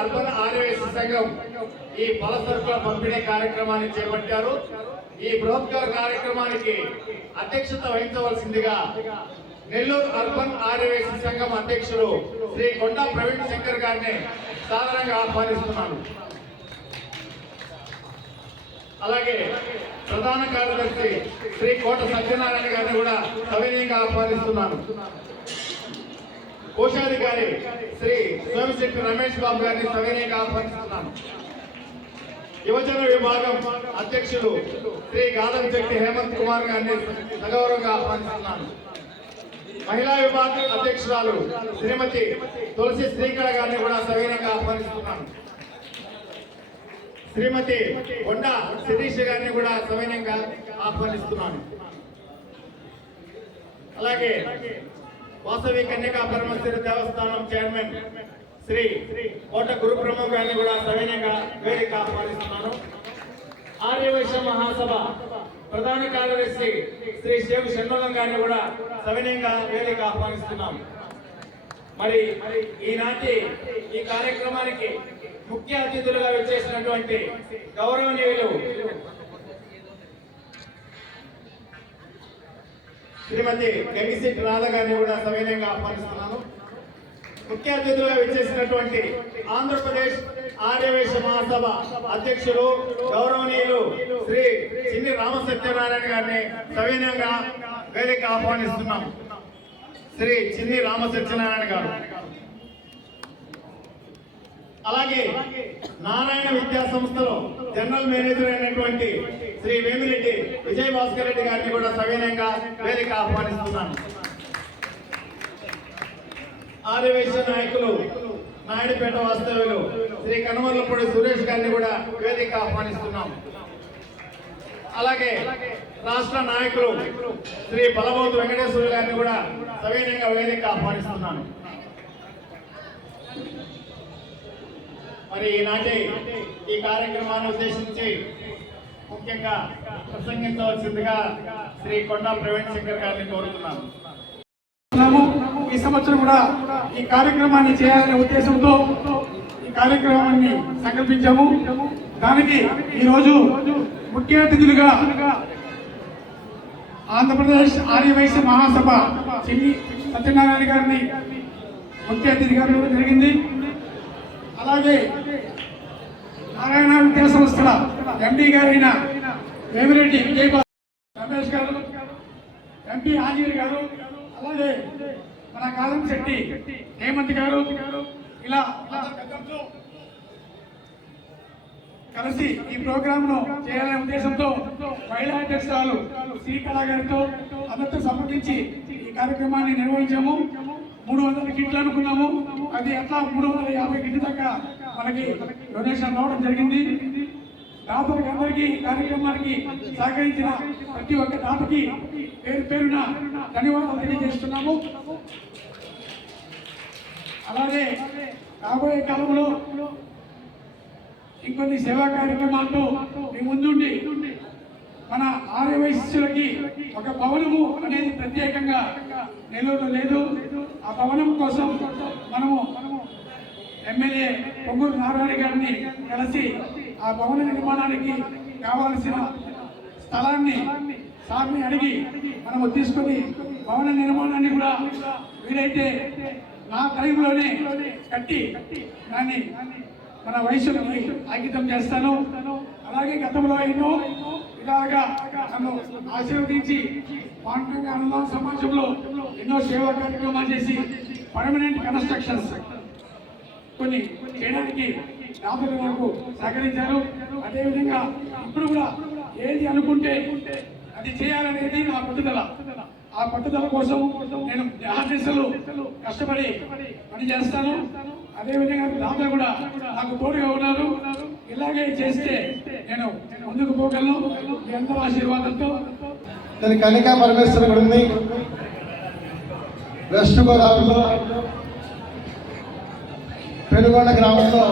Urban Aryavysya సంఘం ఈ పల సరుకుల పంపిణీ కార్యక్రమాన్ని చేపట్టారు. ఈ బృహత్కర కార్యక్రమానికి అధ్యక్షత వహించవలసిందిగా నెల్లూరు అర్బన్ ఆర్యవేశ సంఘం అధ్యక్షులు శ్రీ కొండా ప్రవీణ్ శంకర్ గారిని సాధారణంగా ఆహ్వానిస్తున్నాను. అలాగే ప్రధాన కార్యదర్శి శ్రీ కోట సత్యనారాయణ గారిని కూడా సవినయంగా ఆహ్వానిస్తున్నాను. కోశాధికారి శ్రీ సోమశెట్టి రమేష్ బాబు గారిని సవినయంగా ఆహ్వానిస్తున్నాను యువజన విభాగం అధ్యక్షుడు శ్రీ గాదం శెట్టి హేమంత్ కుమార్ గారిని సగౌరవంగా ఆహ్వానిస్తున్నాను మహిళా విభాగం అధ్యక్షురాలు శ్రీమతి తులసి శ్రీకళ గారిని కూడా సవినయంగా ఆహ్వానిస్తున్నాను శ్రీమతి కొండ శిరీష్ గారిని కూడా సవినయంగా ఆహ్వానిస్తున్నాను అలాగే వాసవి కన్యకా పరమేశ్వరి దేవస్థానం చైర్మన్ శ్రీ కోట గురుబ్రహ్మ గారిని కూడా సవినయంగా వేదిక ఆహ్వానిస్తున్నాను ఆర్యవైశ్య మహాసభ ప్రధాన కార్యదర్శి శ్రీ శివ షణ్ముఖం గారిని కూడా సవినయంగా వేదిక ఆహ్వానిస్తున్నాం మరి ఈనాటి ఈ కార్యక్రమానికి ముఖ్య అతిథులుగా వచ్చేసినటువంటి గౌరవనీయులు శ్రీమతి కెమిసిట్ రాధ గారిని కూడా సవినయంగా ఆహ్వానిస్తున్నాను. ముఖ్య అతిథులుగా విచ్చేసినటువంటి ఆంధ్రప్రదేశ్ ఆర్యవేశ మహాసభ అధ్యక్షులు గౌరవనీయులు శ్రీ చిన్ని రామసత్యనారాయణ గారిని సవినయంగా వేదిక ఆహ్వానిస్తున్నాం. శ్రీ చిన్ని రామసత్యనారాయణ గారు. అలాగే నారాయణ విద్యా సంస్థలో జనరల్ మేనేజర్ అయినటువంటి శ్రీ వేమిరెడ్డి విజయ్ భాస్కర్ రెడ్డి గారిని కూడా సవినయంగా వేదిక ఆహ్వానిస్తున్నాను. ఆర్యవేశ్య నాయకులు నాయుడుపేట వాస్తవ్యులు శ్రీ కనుమర్లపూడి సురేష్ గారిని కూడా వేదిక ఆహ్వానిస్తున్నాం. అలాగే రాష్ట్ర నాయకులు శ్రీ బలబోతు వెంకటేశ్వర గారిని కూడా సవినయంగా వేదిక ఆహ్వానిస్తున్నాను. మరి ఈనాటి ఈ కార్యక్రమాన్ని ఉద్దేశించి ముఖ్యంగా ప్రసంగించవలసిందిగా శ్రీ కొండా ప్రవీణ్ శంకర్ గారిని కోరుతున్నాను. ఈ సంవత్సరం కూడా ఈ కార్యక్రమాన్ని చేయాలనే ఉద్దేశంతో ఈ కార్యక్రమాన్ని సంకల్పించాము. దానికి ఈరోజు ముఖ్య అతిథులుగా ఆంధ్రప్రదేశ్ ఆర్యవైశ్య మహాసభ చిన్ని సత్యనారాయణ గారిని ముఖ్య అతిథిగా జరిగింది. అలాగే నారాయణ విద్యా సంస్థల ఎండి గారైన వేమిరెడ్డి విజయబాబు రమేష్ గారు ఎంపీ ఆంజనేయ గారు అలాగే మన కాలం శెట్టి హేమంత్ గారు ఇలా కలిసి ఈ ప్రోగ్రామ్ను చేయాలనే ఉద్దేశంతో మహిళా అధ్యక్షురాలు శ్రీకళ గారితో అందరితో సంప్రదించి ఈ కార్యక్రమాన్ని నిర్వహించాము. మూడు వందల కిట్లు అనుకున్నాము. అది ఎట్లా? మూడు వందల యాభై కిట్లు దాకా మనకి డొనేషన్ రావడం జరిగింది. దాతలకు అందరికీ కార్యక్రమానికి సహకరించిన ప్రతి ఒక్క దాతకి పేరు పేరున ధన్యవాదాలు తెలియజేస్తున్నాము. అలాగే రాబోయే కాలంలో ఇంకొన్ని సేవా కార్యక్రమాలతో మీ ముందుండి మన ఆర్య వయస్సులకి ఒక భవనము అనేది ప్రత్యేకంగా నెల్లూరులో లేదు. ఆ భవనం కోసం మనము ఎమ్మెల్యే పొంగూరు నారాయణ గారిని కలిసి ఆ భవన నిర్మాణానికి కావాల్సిన స్థలాన్ని సార్ని అడిగి మనము తీసుకొని భవన నిర్మాణాన్ని కూడా వీలైతే నా టైంలోనే కట్టి దాన్ని మన వయసుకి అంకితం చేస్తాను. అలాగే గతంలో ఎన్నో ఇలాగా నన్ను ఆశీర్వదించి పాండంగా అన్నదాన సమాజంలో ఎన్నో సేవా కార్యక్రమాలు చేసి పర్మనెంట్ కన్స్ట్రక్షన్స్ కొన్ని చేయడానికి దాతలు నాకు సహకరించారు. అదేవిధంగా ఇప్పుడు కూడా ఏది అనుకుంటే అది చేయాలనేది నా పట్టుదల. ఆ పట్టుదల కోసం నేను ఆర్టిస్టులు కష్టపడి పని చేస్తాను. అదేవిధంగా దాతలు కూడా నాకు తోడుగా ఉన్నారు. ఇలాగే చేస్తే నేను ముందుకు పోగలను. మీ అందరి ఆశీర్వాదంతో. దాని కనికా పరమేశ్వరుడు ఉంది వెస్ట్ గోదావరిలో పెనుగొండ గ్రామంలో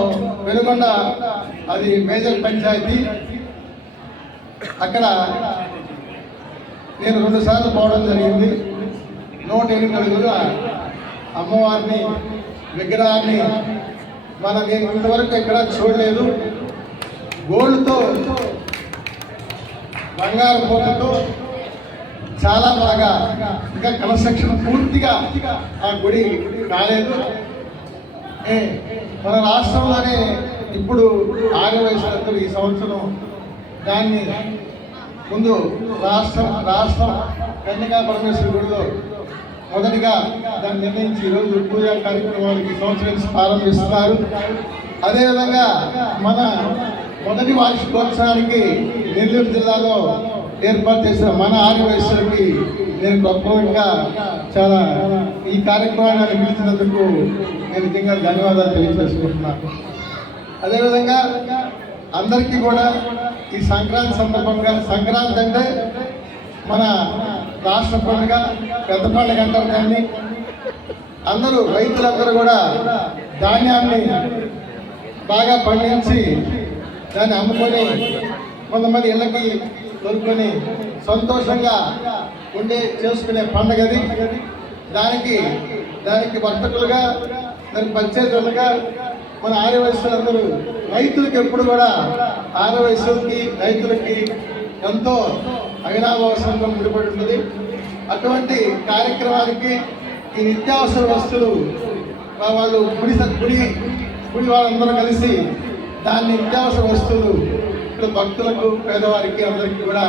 పెనుగొండ అది మేజర్ పంచాయతీ. అక్కడ నేను రెండు సార్లు పోవడం జరిగింది. నూట ఎనిమిది అడుగులుగా అమ్మవారిని విగ్రహాన్ని మన నేను ఇంతవరకు ఎక్కడ చూడలేదు. గోల్డ్తో బంగారు పూలతో చాలా బాగా ఇంకా కన్స్ట్రక్షన్ పూర్తిగా ఆ గుడి కాలేదు మన రాష్ట్రంలోనే ఇప్పుడు ఆరు ఈ సంవత్సరం దాన్ని ముందు రాష్ట్రం రాష్ట్రం కన్యకా పరమేశ్వరి గుడిలో మొదటిగా దాన్ని నిర్ణయించి ఈరోజు పూజా కార్యక్రమాలకి ఈ సంవత్సరం ప్రారంభిస్తున్నారు. అదేవిధంగా మన మొదటి వార్షికోత్సవానికి నెల్లూరు జిల్లాలో ఏర్పాటు చేసిన మన ఆర్యవైశ్యులకి నేను గొప్పగా చాలా ఈ కార్యక్రమాన్ని పిలిచినందుకు నేను నిజంగా ధన్యవాదాలు తెలియజేసుకుంటున్నాను అదేవిధంగా అందరికీ కూడా ఈ సంక్రాంతి సందర్భంగా సంక్రాంతి అంటే మన రాష్ట్ర పండుగ పెద్ద పండుగ అంటారు దాన్ని. అందరూ రైతులందరూ కూడా ధాన్యాన్ని బాగా పండించి దాన్ని అమ్ముకొని కొంతమంది ఇళ్ళకి దొరుకుని సంతోషంగా ఉండే చేసుకునే పండగది దానికి దానికి వర్తకులుగా దానికి పంచేతులుగా మన ఆర్య రైతులకు రైతులకి ఎప్పుడు కూడా ఆర్య రైతులకి ఎంతో అవినాభావ సంఘం ముడిపడి ఉంటుంది. అటువంటి కార్యక్రమానికి ఈ నిత్యావసర వస్తువులు వాళ్ళు గుడి గుడి గుడి వాళ్ళందరూ కలిసి దాన్ని నిత్యావసర వస్తువులు ఇక్కడ భక్తులకు పేదవారికి అందరికీ కూడా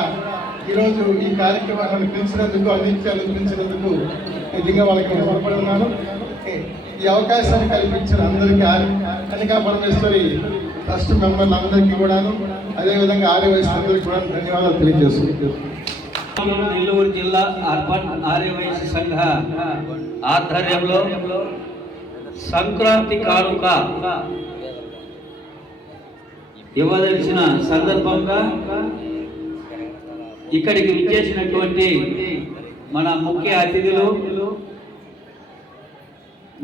ఈరోజు ఈ కార్యక్రమాన్ని పిలిచినందుకు అందించేందుకు పిలిచినందుకు నిజంగా వాళ్ళకి నేను రుణపడి ఉన్నాను. ఈ అవకాశాన్ని కల్పించిన అందరికీ కనికా పరమేశ్వరి ట్రస్ట్ మెంబర్లు అందరికీ కూడాను అదేవిధంగా ఆర్య అందరికీ కూడా ధన్యవాదాలు తెలియజేస్తున్నాను. నెల్లూరు జిల్లా అర్బన్ ఆర్యవైశ్య సంఘ ఆధ్వర్యంలో సంక్రాంతి కానుక ఇవ్వదలిసిన సందర్భంగా ఇక్కడికి విచ్చేసినటువంటి మన ముఖ్య అతిథులు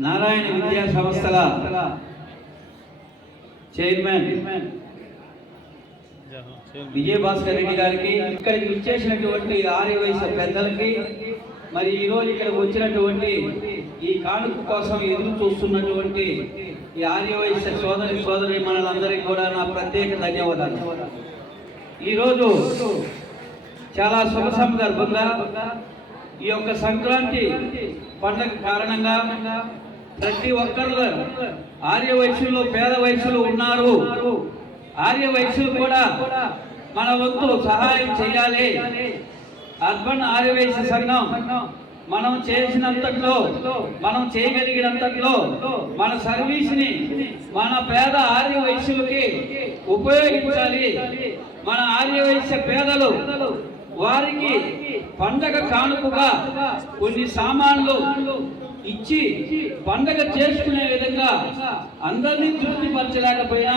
నారాయణ విద్యా సంస్థల చైర్మన్ విజయభాస్కర్ రెడ్డి గారికి ఇక్కడికి విచ్చేసినటువంటి ఆర్య వయసు పెద్దలకి మరి ఈ రోజు ఇక్కడికి వచ్చినటువంటి ఈ కానుక కోసం ఎదురు చూస్తున్నటువంటి ఈ ఆర్య సోదరి సోదరి మనలందరికీ కూడా నా ప్రత్యేక ధన్యవాదాలు. ఈరోజు చాలా శుభ సందర్భంగా ఈ యొక్క సంక్రాంతి పండగ కారణంగా ప్రతి ఒక్కరు ఆర్య వయసులో పేద వయసులు ఉన్నారు. ఆర్య వయసులు కూడా మన వంతు సహాయం చేయాలి. అర్బన్ ఆర్య వయసు సంఘం మనం చేసినంతట్లో మనం చేయగలిగినంతట్లో మన సర్వీస్ని మన పేద ఆర్య వయసులకి ఉపయోగించాలి. మన ఆర్య వయస్య పేదలు వారికి పండగ కానుకగా కొన్ని సామాన్లు ఇచ్చి పండగ చేసుకునే విధంగా అందరినీ తృప్తిపరచలేకపోయినా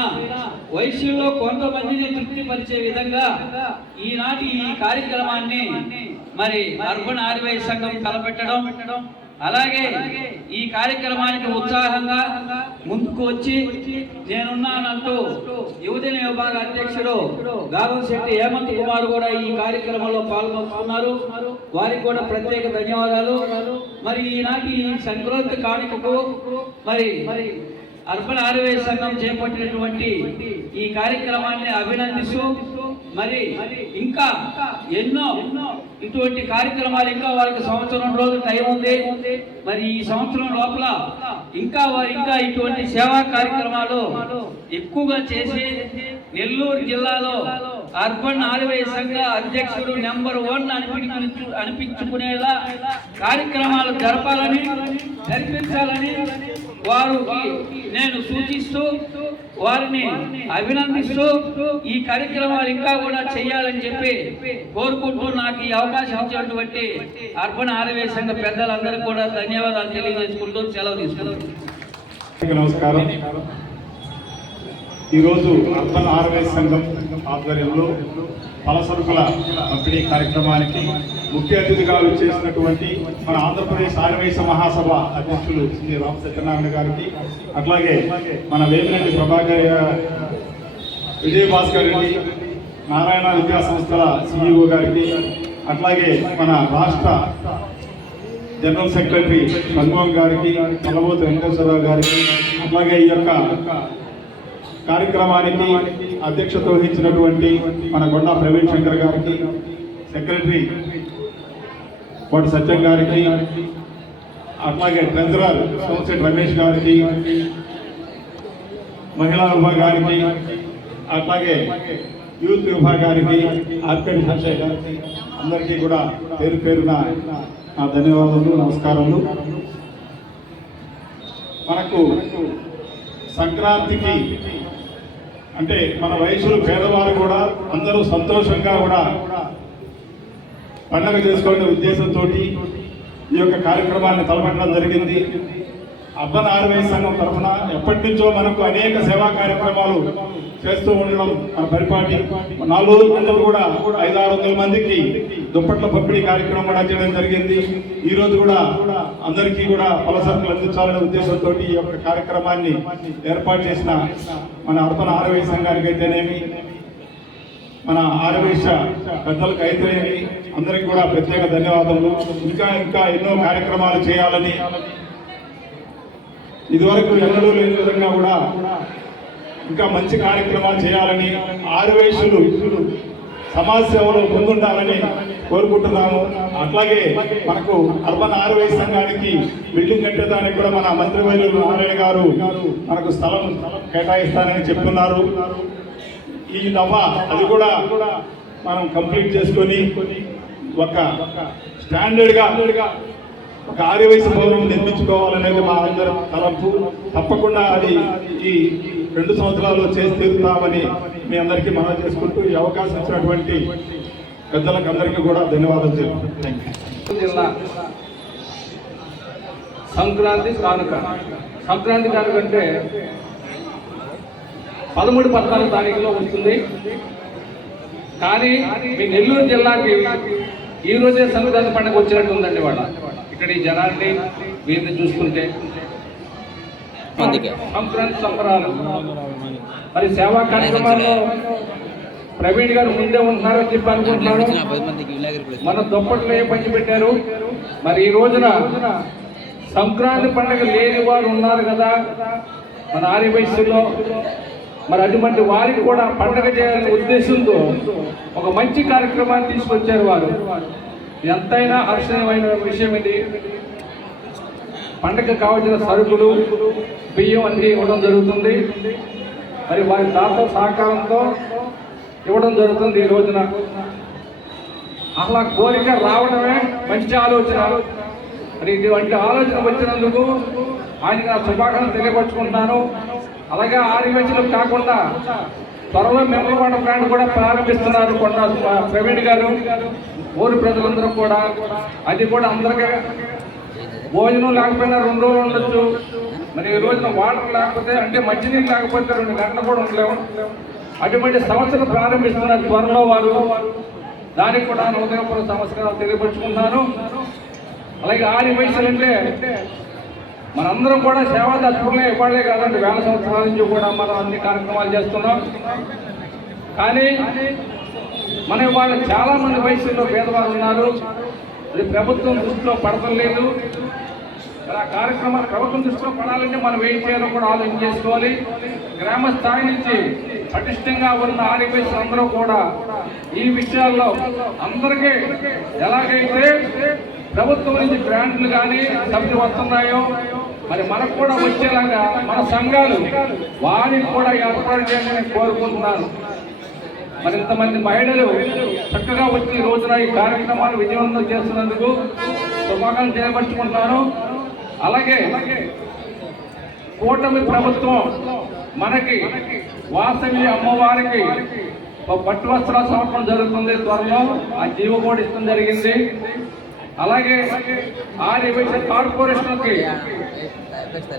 వయసులో కొంతమందిని తృప్తిపరిచే విధంగా ఈనాటి ఈ కార్యక్రమాన్ని మరి అర్బన్ ఆర్వై సంఘం తలపెట్టడం అలాగే ఈ కార్యక్రమానికి ఉత్సాహంగా ముందుకు వచ్చి నేనున్నానంటూ యువజన విభాగ అధ్యక్షుడు గావం శెట్టి హేమంత్ కుమార్ కూడా ఈ కార్యక్రమంలో పాల్గొంటున్నారు. వారికి కూడా ప్రత్యేక ధన్యవాదాలు. మరి ఈనాటి ఈ సంక్రాంతి కానుకకు మరి అర్బన్ ఆర్వే సంఘం చేపట్టినటువంటి ఈ కార్యక్రమాన్ని అభినందిస్తూ మరి ఇంకా ఎన్నో ఇటువంటి కార్యక్రమాలు ఇంకా వాళ్ళకి సంవత్సరం రోజులు టైం ఉంది. మరి ఈ సంవత్సరం లోపల ఇంకా వారు ఇంకా ఇటువంటి సేవా కార్యక్రమాలు ఎక్కువగా చేసి నెల్లూరు జిల్లాలో అర్బన్ ఆర్వే సంఘ అధ్యక్షుడు నెంబర్ వన్ అనిపించు అనిపించుకునేలా కార్యక్రమాలు జరపాలని జరిపించాలని వారు నేను సూచిస్తూ వారిని అభినందిస్తూ ఈ కార్యక్రమాలు ఇంకా కూడా చేయాలని చెప్పి కోరుకుంటూ నాకు ఈ అవకాశం ఇచ్చినటువంటి అర్బన్ ఆర్వే సంఘ పెద్దలందరికీ కూడా ధన్యవాదాలు తెలియజేసుకుంటూ సెలవు తీసుకుంటాను నమస్కారం. ఈరోజు అర్బన్ ఆరవే సంఘం ఆధ్వర్యంలో పలసరుకుల పంపిణీ కార్యక్రమానికి ముఖ్య అతిథిగా చేసినటువంటి మన ఆంధ్రప్రదేశ్ ఆర్వేశ మహాసభ అధ్యక్షులు శ్రీ రామ సత్యనారాయణ గారికి అట్లాగే మన వేమిరెడ్డి ప్రభాకర్ విజయ్ భాస్కర్ రెడ్డి నారాయణ విద్యా సంస్థల సిఇఓ గారికి అట్లాగే మన రాష్ట్ర జనరల్ సెక్రటరీ షణ్ముఖం గారికి కలబోతు వెంకటేశ్వరరావు గారికి అట్లాగే ఈ యొక్క కార్యక్రమానికి అధ్యక్షత వహించినటువంటి మన కొండా ప్రవీణ్ శంకర్ గారికి సెక్రటరీ కోటి సత్యం గారికి అట్లాగే ట్రెజరర్ సోమశెట్టి రమేష్ గారికి మహిళా విభాగానికి అట్లాగే యూత్ విభాగానికి ఆర్కేడి సంజయ్ గారికి అందరికీ కూడా పేరు పేరున నా ధన్యవాదాలు నమస్కారాలు మనకు సంక్రాంతికి అంటే మన వయసులో పేదవారు కూడా అందరూ సంతోషంగా కూడా పండగ చేసుకునే ఉద్దేశంతో ఈ యొక్క కార్యక్రమాన్ని తలపెట్టడం జరిగింది. అర్బన్ ఆర్వై సంఘం తరఫున ఎప్పటి నుంచో మనకు అనేక సేవా కార్యక్రమాలు చేస్తూ ఉండడం మన పరిపాటి. నాలుగు రోజుల కూడా ఐదు ఆరు వందల మందికి దుప్పట్ల పంపిణీ కార్యక్రమం కూడా చేయడం జరిగింది. ఈ రోజు కూడా అందరికీ కూడా పలసరుకులు అందించాలనే ఉద్దేశంతో ఈ యొక్క కార్యక్రమాన్ని ఏర్పాటు చేసిన మన అర్బన్ ఆర్వై సంఘానికి అయితేనేమి మన ఆరవేశ పెద్దలకు అయితేనేమి అందరికి కూడా ప్రత్యేక ధన్యవాదములు. ఇంకా ఇంకా ఎన్నో కార్యక్రమాలు చేయాలని ఇదివరకు ఎన్నడూ లేని విధంగా కూడా ఇంకా మంచి కార్యక్రమాలు చేయాలని ఆరువేషులు సమాజ సేవలో ముందుండాలని కోరుకుంటున్నాము. అట్లాగే మనకు అర్బన్ ఆరువేశ సంఘానికి బిల్డింగ్ కట్టేదానికి కూడా మన మంత్రివర్యులు నారాయణ గారు మనకు స్థలం కేటాయిస్తానని చెప్తున్నారు. ఈ దఫా అది కూడా మనం కంప్లీట్ చేసుకొని ఒక స్టాండర్డ్గా ఒక ఆర్యవయసు భవనం నిర్మించుకోవాలనేది మా అందరి తలంపు తప్పకుండా అది ఈ రెండు సంవత్సరాల్లో చేసి తీరుతామని మీ అందరికీ మనం చేసుకుంటూ ఈ అవకాశం ఇచ్చినటువంటి పెద్దలకు అందరికీ కూడా ధన్యవాదాలు చెప్తున్నాను జిల్లా సంక్రాంతి కానుక. సంక్రాంతి కానుక అంటే పదమూడు పద్నాలుగు తారీఖులో వస్తుంది. కానీ మీ నెల్లూరు జిల్లాకి ఈ రోజే సంక్రాంతి పండుగ వచ్చినట్టు ఉందండి వాళ్ళ. ఇక్కడ ఈ జనాన్ని వీరిని చూసుకుంటే సంక్రాంతి సంబరాలు. మరి సేవా కార్యక్రమాల్లో ప్రవీణ్ గారు ముందే ఉంటున్నారని చెప్పి అనుకుంటున్నారు మన దుప్పట్లు ఏ పంచి పెట్టారు? మరి ఈ రోజున సంక్రాంతి పండుగ లేని వారు ఉన్నారు కదా. మన ఆర్య వయస్సులో మరి అటువంటి వారికి కూడా పండుగ చేయాలనే ఉద్దేశంతో ఒక మంచి కార్యక్రమాన్ని తీసుకొచ్చారు వారు. ఎంతైనా హర్షణీయమైన విషయం ఇది. పండగ కావాల్సిన సరుకులు బియ్యం అన్ని ఇవ్వడం జరుగుతుంది. మరి వారి దాత సహకారంతో ఇవ్వడం జరుగుతుంది ఈ రోజున. అలా కోరిక రావడమే మంచి ఆలోచన. మరి ఇటువంటి ఆలోచన వచ్చినందుకు ఆయన నా శుభాకాంక్షలు తెలియపరుచుకుంటున్నాను. అలాగే ఆదివాసీలకు కాకుండా త్వరలో మెమలవాడ ప్లాంట్ కూడా ప్రారంభిస్తున్నారు కొండ ప్రవీణ్ గారు. ఊరి ప్రజలందరూ కూడా అది కూడా అందరికీ భోజనం లేకపోయినా రెండు రోజులు ఉండొచ్చు. మరి ఈ రోజున వాటర్ లేకపోతే అంటే మంచినీళ్ళు లేకపోతే రెండు గంటలు కూడా ఉండలేము అటువంటి సంస్థను ప్రారంభిస్తున్న త్వరలో వారు. దానికి కూడా హృదయపూర్వ సంస్కారాలు తెలియపరుచుకుంటున్నాను. అలాగే ఆరి వయసులు అంటే మనందరం కూడా సేవా దర్శకులే ఇవ్వలే కాదండి. వేల సంవత్సరాల నుంచి కూడా మనం అన్ని కార్యక్రమాలు చేస్తున్నాం. కానీ మన వాళ్ళు చాలా మంది వయసులో పేదవారు ఉన్నారు. అది ప్రభుత్వం దృష్టిలో పడటం లేదు. ఆ కార్యక్రమాలు ప్రభుత్వం దృష్టిలో పడాలంటే మనం ఏం చేయాలో కూడా ఆలోచన చేసుకోవాలి. గ్రామ స్థాయి నుంచి పటిష్టంగా ఉన్న ఆదివాసులు అందరూ కూడా ఈ విషయాల్లో అందరికీ ఎలాగైతే ప్రభుత్వం నుంచి గ్రాంట్లు కానీ సబ్సిడీ వస్తున్నాయో మరి మనకు కూడా వచ్చేలాగా మన సంఘాలు వారిని కూడా ఏర్పాటు చేయాలని కోరుకుంటున్నాను మరి ఇంతమంది మహిళలు చక్కగా వచ్చి ఈ రోజున ఈ కార్యక్రమాలు విజయవంతం చేస్తున్నందుకు శుభాకాంక్షలు చేపట్టుకుంటున్నాను అలాగే కూటమి ప్రభుత్వం మనకి వాసవి అమ్మవారికి పట్టు వస్త్ర సమర్పణ జరుగుతుంది త్వరలో. ఆ జీవ కూడా ఇష్టం జరిగింది. అలాగే ఆర్య కార్పొరేషన్ కార్పొరేషన్కి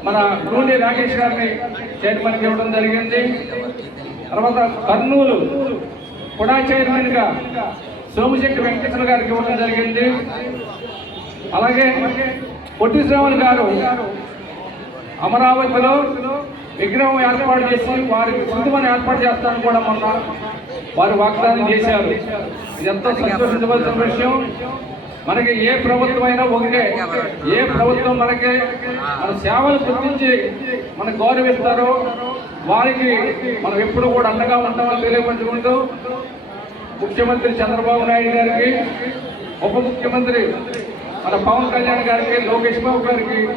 మన నూనె రాకేష్ గారిని చైర్మన్కి ఇవ్వడం జరిగింది. తర్వాత కర్నూలు కూడా చైర్మన్గా సోమశెట్టి వెంకటేశ్వర గారికి ఇవ్వడం జరిగింది. అలాగే పొట్టి శ్రావణ్ గారు అమరావతిలో విగ్రహం ఏర్పాటు చేసి వారికి కుటుంబం ఏర్పాటు చేస్తాను కూడా మొన్న వారు వాగ్దానం చేశారు. ఎంతో సంతోషించవలసిన విషయం. మనకి ఏ ప్రభుత్వం అయినా ఒకటే. ఏ ప్రభుత్వం మనకి మన సేవలు గుర్తించి మనకు గౌరవిస్తారో వారికి మనం ఎప్పుడు కూడా అండగా ఉంటామని తెలియపరచుకుంటూ ముఖ్యమంత్రి చంద్రబాబు నాయుడు గారికి ఉప ముఖ్యమంత్రి మన పవన్ కళ్యాణ్ గారికి లోకేష్ బాబు గారికి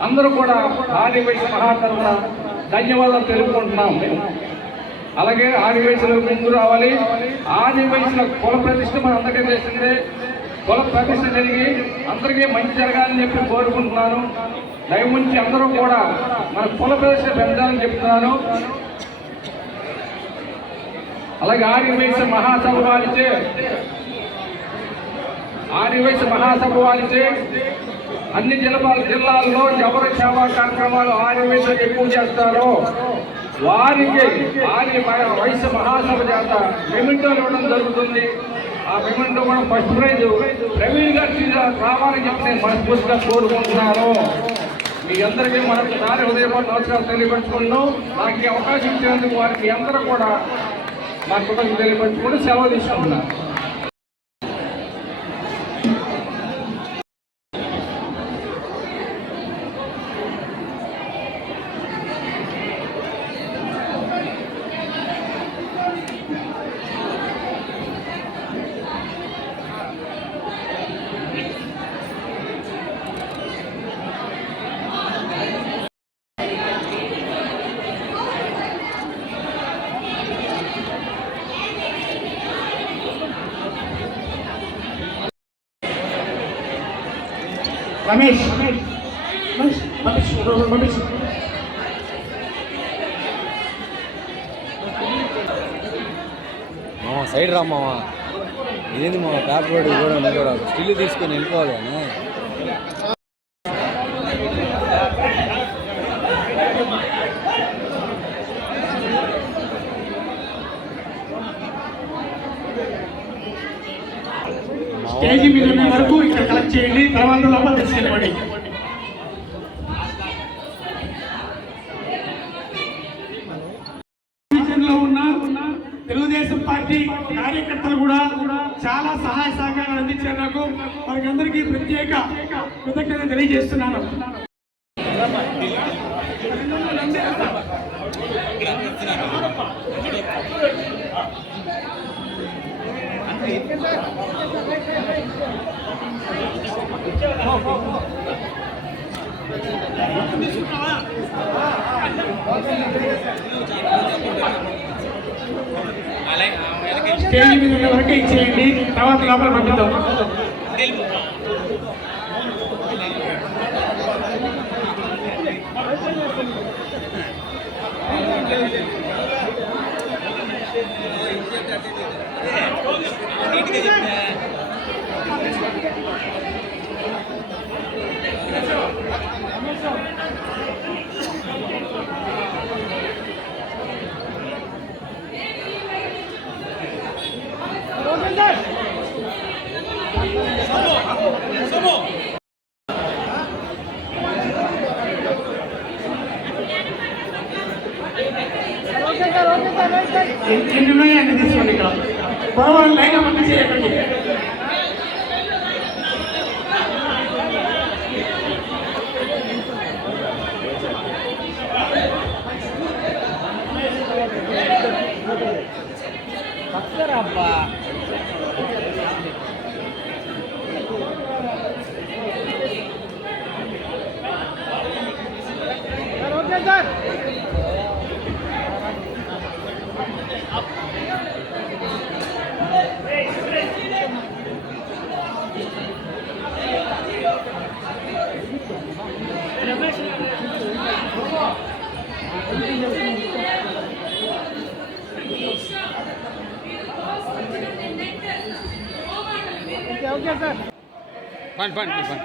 అందరూ కూడా ఆదివైశ్య మహాతరణ ధన్యవాదాలు తెలుపుకుంటున్నాం మేము. అలాగే ఆదివయసులకు ముందు రావాలి. ఆదివయసుల కుల ప్రతిష్ట మన అందరికీ తెలిసిందే. కుల ప్రతిష్ట జరిగి అందరికీ మంచి జరగాలని చెప్పి కోరుకుంటున్నాను. దయముంచి అందరూ కూడా మన కుల ప్రతిష్ట పెంచాలని చెప్తున్నాను. అలాగే ఆదివయసు మహాసభ వారిచే ఆదివయసు మహాసభ వారిచే అన్ని జిల్లాల జిల్లాల్లో ఎవరి సేవా కార్యక్రమాలు ఆదివయసులకు ఎక్కువ చేస్తారో. వారికి ఆర్య వయసు మహాసభ చేత పెమెంటోలు ఇవ్వడం జరుగుతుంది. ఆ పెమెంటో కూడా ఫస్ట్ ప్రైజ్ ప్రవీణ్ గారి రావాలని చెప్పి నేను మనస్ఫూర్తిగా కోరుకుంటున్నాను. మీ అందరికీ మరొకసారి హృదయపూర్వక నమస్కారం తెలియపరచుకున్నాను నాకు ఈ అవకాశం ఇచ్చినందుకు వారికి అందరూ కూడా నా కృతజ్ఞతలు తెలియపరచుకుంటూ సెలవు తీసుకుంటున్నాను. రమేష్ రమేష్ రమేష్ మామ సైడ్ రా మామ. ఇదేంది మామ పేపర్ రోడ్ కూడా కూడా స్టిల్ తీసుకొని వెళ్ళిపోవాలి కానీ స్టేజ్ మీద ఉన్న వరకు ఇక్కడ కలెక్ట్ చేయండి తర్వాత లోపల తీసుకెళ్ళండి లో ఉన్న తెలుగుదేశం పార్టీ కార్యకర్తలు కూడా చాలా సహాయ సహకారాలు అందించారు నాకు వారికి అందరికీ ప్రత్యేక కృతజ్ఞత తెలియజేస్తున్నాను స్టేజ్ మీద ఉన్న వరకు ఇచ్చేయండి. తర్వాత లోపల పంపిద్దాం. ఎన్ని Fine, fine, fine.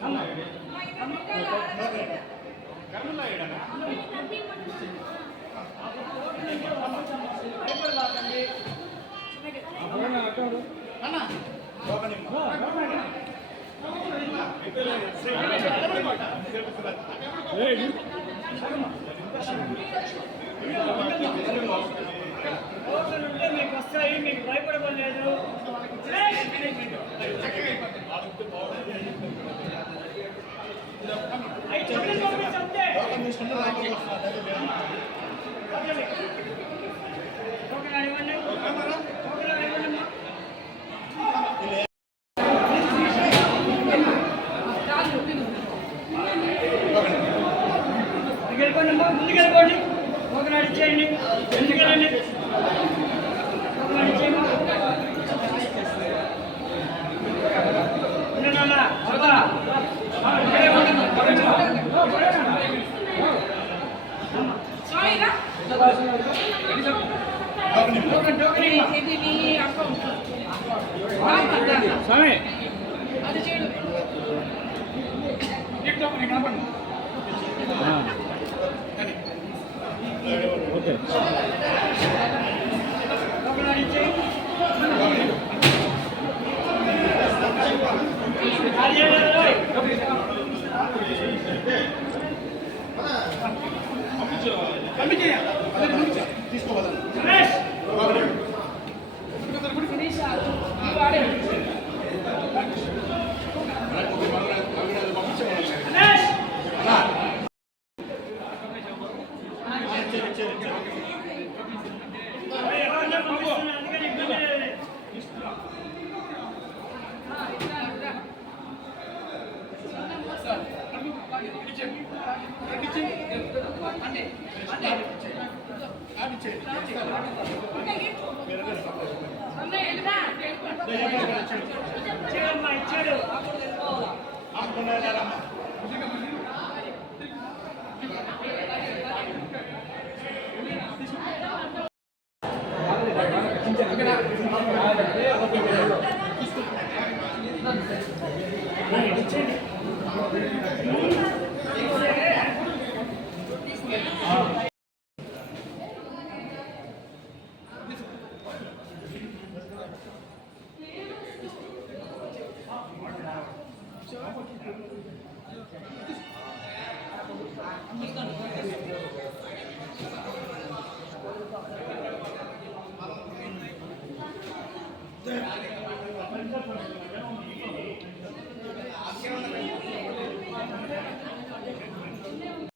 Come on. మీకు వస్తాయి మీకు భయపడబోలేదు ఓకే